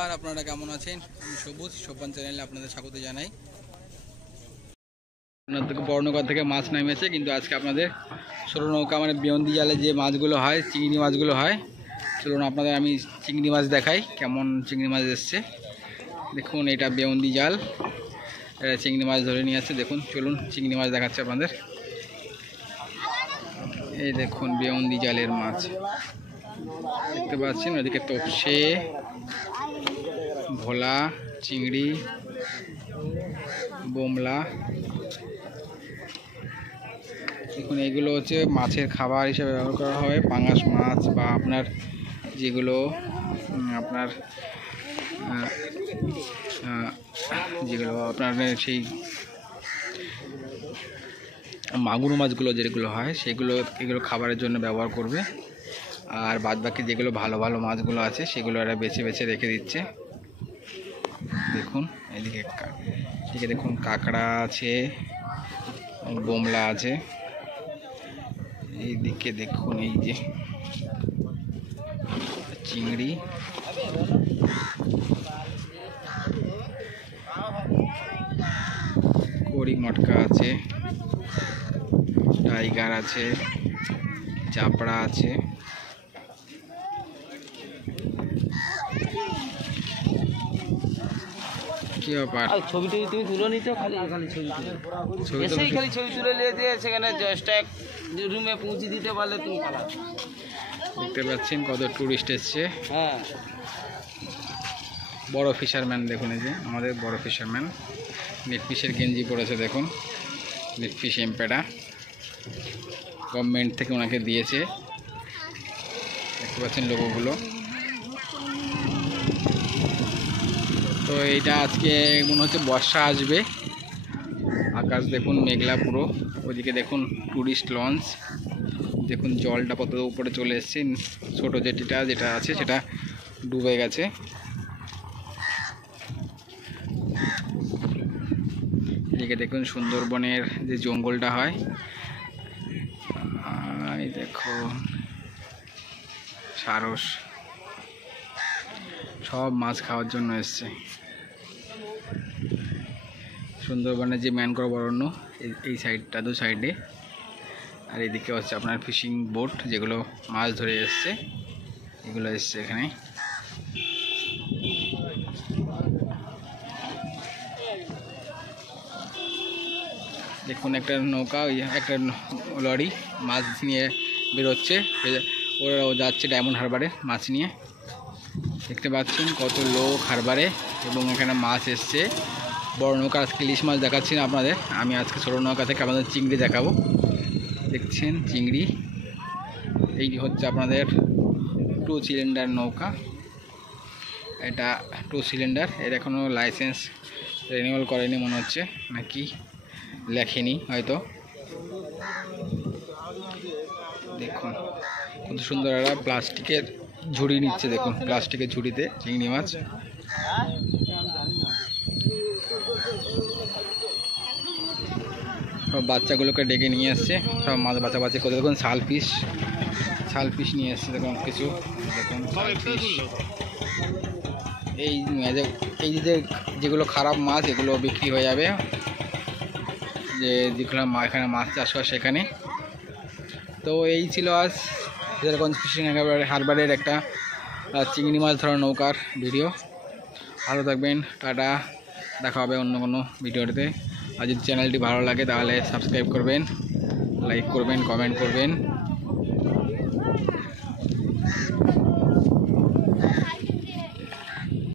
আর আপনারা কেমন আছেন? আমি সবুজ সোপান চ্যানেলে আপনাদের স্বাগত জানাই। আপনাদের বর্ণগর থেকে মাছ নামেছে, কিন্তু আজকে আপনাদের ছোটো নৌকা মানে বেয়ন্দি জালে যে মাছগুলো হয়, চিংড়ি মাছগুলো হয়, চলুন আপনাদের আমি চিংড়ি মাছ দেখাই কেমন চিংড়ি মাছ এসছে। দেখুন এটা বেয়ন্দি জাল, এটা চিংড়ি মাছ ধরে নিয়ে আসছে। দেখুন চলুন চিংড়ি মাছ দেখাচ্ছে আপনাদের। এই দেখুন বেয়ন্দি জালের মাছ দেখতে পাচ্ছেন, ওদিকে তপসে, ভোলা, চিংড়ি, বোমলা। দেখুন এইগুলো হচ্ছে মাছের খাবার হিসেবে ব্যবহার করা হয়। পাঙাশ মাছ বা আপনার যেগুলো আপনার সেই মাগুর মাছগুলো যেগুলো হয় সেগুলো এগুলো খাবারের জন্য ব্যবহার করবে। আর বাদবাকি যেগুলো ভালো ভালো মাছগুলো আছে সেগুলো এরা বেছে বেছে রেখে দিচ্ছে। দেখুন এদিকে দেখুন কাঁকড়া আছে, বোমলা আছে। এইদিকে দেখুন এই যে চিংড়ি, কড়ি মটকা আছে, টাইগার আছে, চাপড়া আছে। কি ব্যাপার, ছবি তুমি তুলে নিতে, খালি ছবি তুলে নিয়ে দিয়ে সেখানে জাস্ট এক রুমে পৌঁছে দিতে পারলে তুমি খালা। দেখতে পাচ্ছেন কত টুরিস্ট এসছে। হ্যাঁ, বড় ফিশারম্যান দেখুন, এই যে আমাদের বড় ফিশারম্যান নেট ফিশের গেঞ্জি পড়েছে। দেখুন নেট ফিশ এমপেডা গভর্নমেন্ট থেকে ওনাকে দিয়েছে। দেখতে পাচ্ছেন লোগোগুলো। তো এইটা আজকে মনে হচ্ছে বর্ষা আসবে। আকাশ দেখুন মেঘলা পুরো। ওইদিকে দেখুন টুরিস্ট লঞ্চ, দেখুন জলটা কত উপরে চলে এসছে। ছোটো যেটা আছে সেটা ডুবে গেছে। এদিকে দেখুন সুন্দরবনের যে জঙ্গলটা হয়, এই দেখুন সারস, সব মাছ খাওয়ার জন্য এসছে। সুন্দরবনের যে ম্যানগ্রোভ অরণ্য এই সাইডটা, দু সাইডে। আর এদিকে হচ্ছে আপনার ফিশিং বোট যেগুলো মাছ ধরে এসছে, এগুলো এসছে এখানে। দেখুন একটা নৌকা, ওই একটা লরি মাছ নিয়ে বেরোচ্ছে, ওরা যাচ্ছে ডায়মন্ড হারবারে মাছ নিয়ে। দেখতে পাচ্ছেন কত লোক হারবারে, এবং এখানে মাছ এসছে। বড় নৌকা আজকে ইলিশ মাছ দেখাচ্ছি না আপনাদের, আমি আজকে ছোটো নৌকা থেকে আপনাদের চিংড়ি দেখাবো। দেখছেন চিংড়ি, এই হচ্ছে আপনাদের 2 সিলিন্ডার নৌকা। এটা 2 সিলিন্ডার, এর এখনও লাইসেন্স রিনিউয়াল করেনি মনে হচ্ছে, নাকি লেখেনি হয়তো। দেখুন কত সুন্দর এরা প্লাস্টিকের ঝুড়ি নিচ্ছে। দেখুন প্লাস্টিকের ঝুড়িতে চিংড়ি মাছ। সব বাচ্চাগুলোকে ডেকে নিয়ে আসছে, সব মাছ বাছাবাছি করে। দেখুন শাল ফিশ নিয়ে এসছে। দেখুন কিছু, দেখুন এই যে যেগুলো খারাপ মাছ এগুলো বিক্রি হয়ে যাবে, যেগুলো এখানে মাছ চাষ হয় সেখানে। তো এই ছিল আজ ফিশারগঞ্জ ফিশিং হারবারের একটা চিংড়ি মাছ ধরার নৌকার ভিডিও। ভালো থাকবেন, টাটা, দেখা হবে অন্য কোনো ভিডিওতে। আর যদি চ্যানেলটি ভালো লাগে তাহলে সাবস্ক্রাইব করবেন, লাইক করবেন, কমেন্ট করবেন।